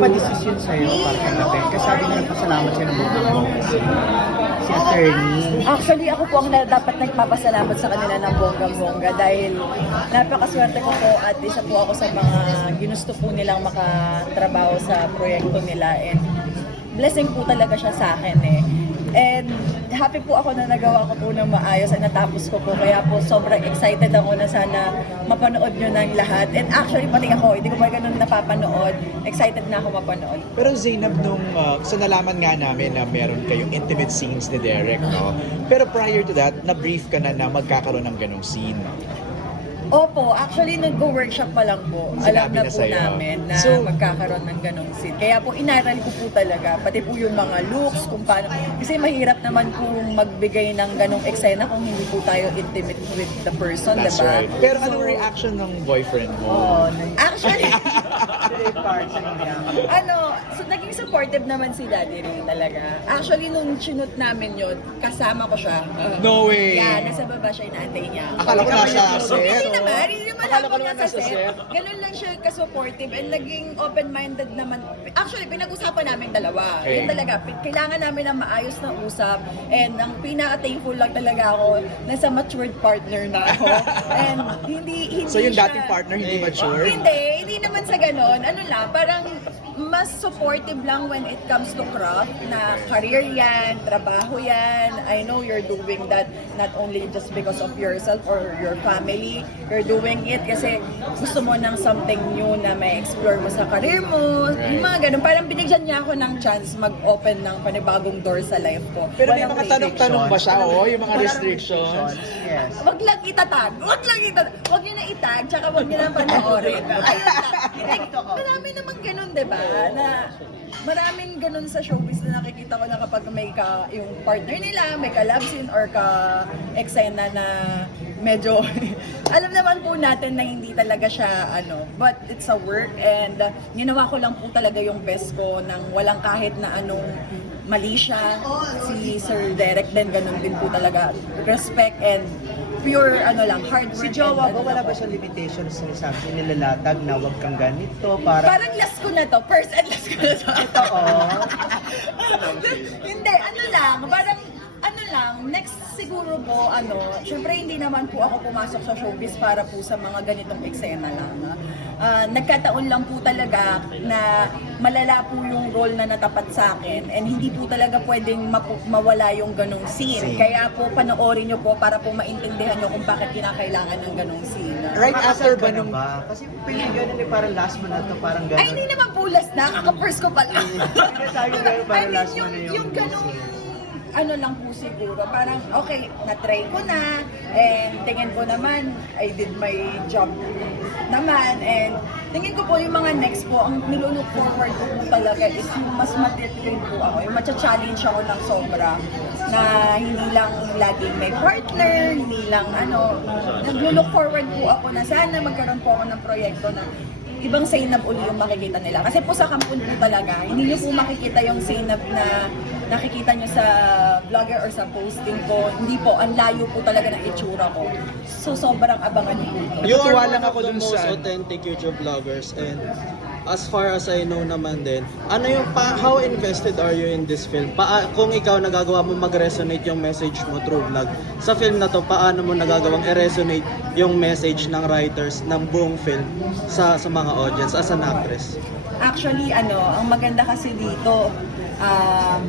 Pa-decision sa'yo para kay Naten. Kasi sabi nga nagpasalamat siya ng buong mo. Si attorney. Actually, ako po ang na, dapat nagpapasalamat sa kanila ng bonggang-bongga dahil napakaswerte ko po at isa po ako sa mga ginusto po nilang makatrabaho sa proyekto nila and blessing po talaga siya sa akin eh. And happy po ako na nagawa ko po ng maayos at natapos ko po. Kaya po sobrang excited ako na sana mapanood nyo ng lahat. And actually, pati ako, hindi ko pa ganun napapanood. Excited na ako mapanood. Pero Zainab, nung uh, so nalaman nga namin na meron kayong intimate scenes ni Derek, no? Pero prior to that, na-brief ka na na magkakaroon ng ganong scene. Opo, actually nag-workshop pa lang po. Alam Sinabi na na po sa'yo. namin na So- magkakaroon ng ganong scene. Kaya po inaral ko po talaga, pati po yung mga looks, kung paano. Kasi mahirap naman po magbigay ng ganong eksena kung hindi po tayo intimate with the person, That's diba? right. Pero So, anong reaction ng boyfriend mo? Nag- Actually, Yung part sa kanya. ano, so naging supportive naman si Daddy Ray talaga. Actually, nung chinut namin yun, kasama ko siya. No way! Yeah, nasa baba siya, inaantay niya. ako. Akala ko nasa Hindi set. naman, hindi naman Akala ako ko naman nasa nasa set. set. Ganun lang siya ka-supportive and naging open-minded naman. Actually, pinag-usapan namin dalawa. Okay. Yun talaga, pi- kailangan namin ng maayos na usap and ang pinaka-thankful lang talaga ako, nasa matured partner na ako. and hindi, hindi So yung siya- dating partner hindi mature? hindi, hindi naman sa ganon. Ano lang, parang mas supportive lang when it comes to craft na career yan, trabaho yan. I know you're doing that not only just because of yourself or your family. You're doing it kasi gusto mo ng something new na may explore mo sa career mo. Yung mga ganun. Parang binigyan niya ako ng chance mag-open ng panibagong door sa life ko. Pero may Walang mga tanong-tanong ba siya? Oo, yung mga Walang restrictions. Yes. Wag lang itatag. Wag lang itatag. Wag niyo na itag, tsaka wag niyo na panoorin. Ayun lang. Marami namang ganun, di ba? Na maraming ganun sa showbiz na nakikita ko na kapag may ka, yung partner nila, may ka-love scene or ka-eksena na medyo, alam naman po natin na hindi talaga siya, ano, but it's a work and uh, ginawa ko lang po talaga yung best ko nang walang kahit na anong mali siya. Si Sir Derek din, ganun din po talaga. Respect and pure, ano lang, hard work. Si Jowa ba, ano wala ba siyang limitations na sabi nilalatag na wag kang ganito para... Parang last ko na to. First and last ko na to. Oo. hindi, ano lang. Parang, ano lang, next siguro po, ano, syempre hindi naman po ako pumasok sa showbiz para po sa mga ganitong eksena lang. Ah, nagkataon lang po talaga na malala po yung role na natapat sa akin and hindi po talaga pwedeng mawala yung ganong scene. Scene. Kaya po panoorin nyo po para po maintindihan nyo kung bakit kinakailangan ng ganong scene. Right after ba nung... ba? Kasi pinag ganun eh, parang last mo na to, parang ganun. Ay, hindi naman po last na. Kaka-first ko pala. Sabi ko, parang last mo yung, na yung... yung ganong ano lang po siguro, parang okay, na-try ko na, and tingin ko naman, I did my job naman, and tingin ko po yung mga next po, ang nilulook forward ko po talaga is mas matitrain po ako, yung matcha-challenge ako ng sobra, na hindi lang laging may partner, hindi lang ano, naglulook forward po ako na sana magkaroon po ako ng proyekto na ibang Zainab uli yung makikita nila. Kasi po sa kampun po talaga, hindi nyo po makikita yung Zainab na nakikita nyo sa vlogger or sa posting ko. Hindi po, ang layo po talaga ng itsura ko. So sobrang abangan nyo po. ito. You are one lang of ako the dun most sa- authentic YouTube vloggers and as far as I know naman din, ano yung pa, how invested are you in this film? Pa, kung ikaw nagagawa mo mag-resonate yung message mo through vlog, sa film na to, paano mo nagagawang i-resonate yung message ng writers ng buong film sa sa mga audience as an actress? Actually, ano, ang maganda kasi dito, um,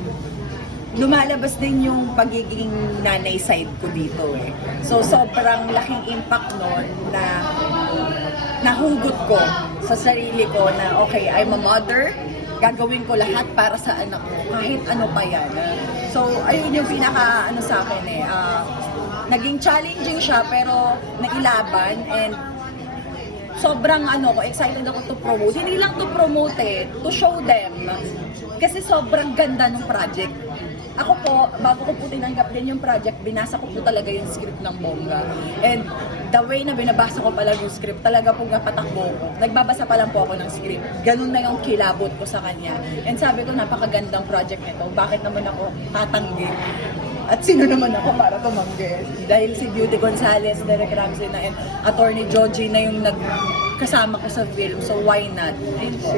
lumalabas din yung pagiging nanay side ko dito eh. So, sobrang laking impact nun na nahugot ko sa sarili ko na, okay, I'm a mother, gagawin ko lahat para sa anak ko, kahit ano pa yan. So, ayun yung pinaka, ano sa akin eh, ah, naging challenging siya, pero nailaban and sobrang ano ko, excited ako to promote. Hindi lang to promote eh, to show them. Kasi sobrang ganda ng project. Ako po, bago ko po tinanggap din yung project, binasa ko po talaga yung script ng bongga. And the way na binabasa ko pala yung script, talaga po napatakbo ko. Nagbabasa pa lang po ako ng script. Ganun na yung kilabot ko sa kanya. And sabi ko, napakagandang project nito. Bakit naman ako tatanggi? At sino naman ako para tumanggi? Dahil si Beauty Gonzalez, Derek Ramsey na, and Attorney Joji na yung nagkasama ko sa film. So why not? Ayun po.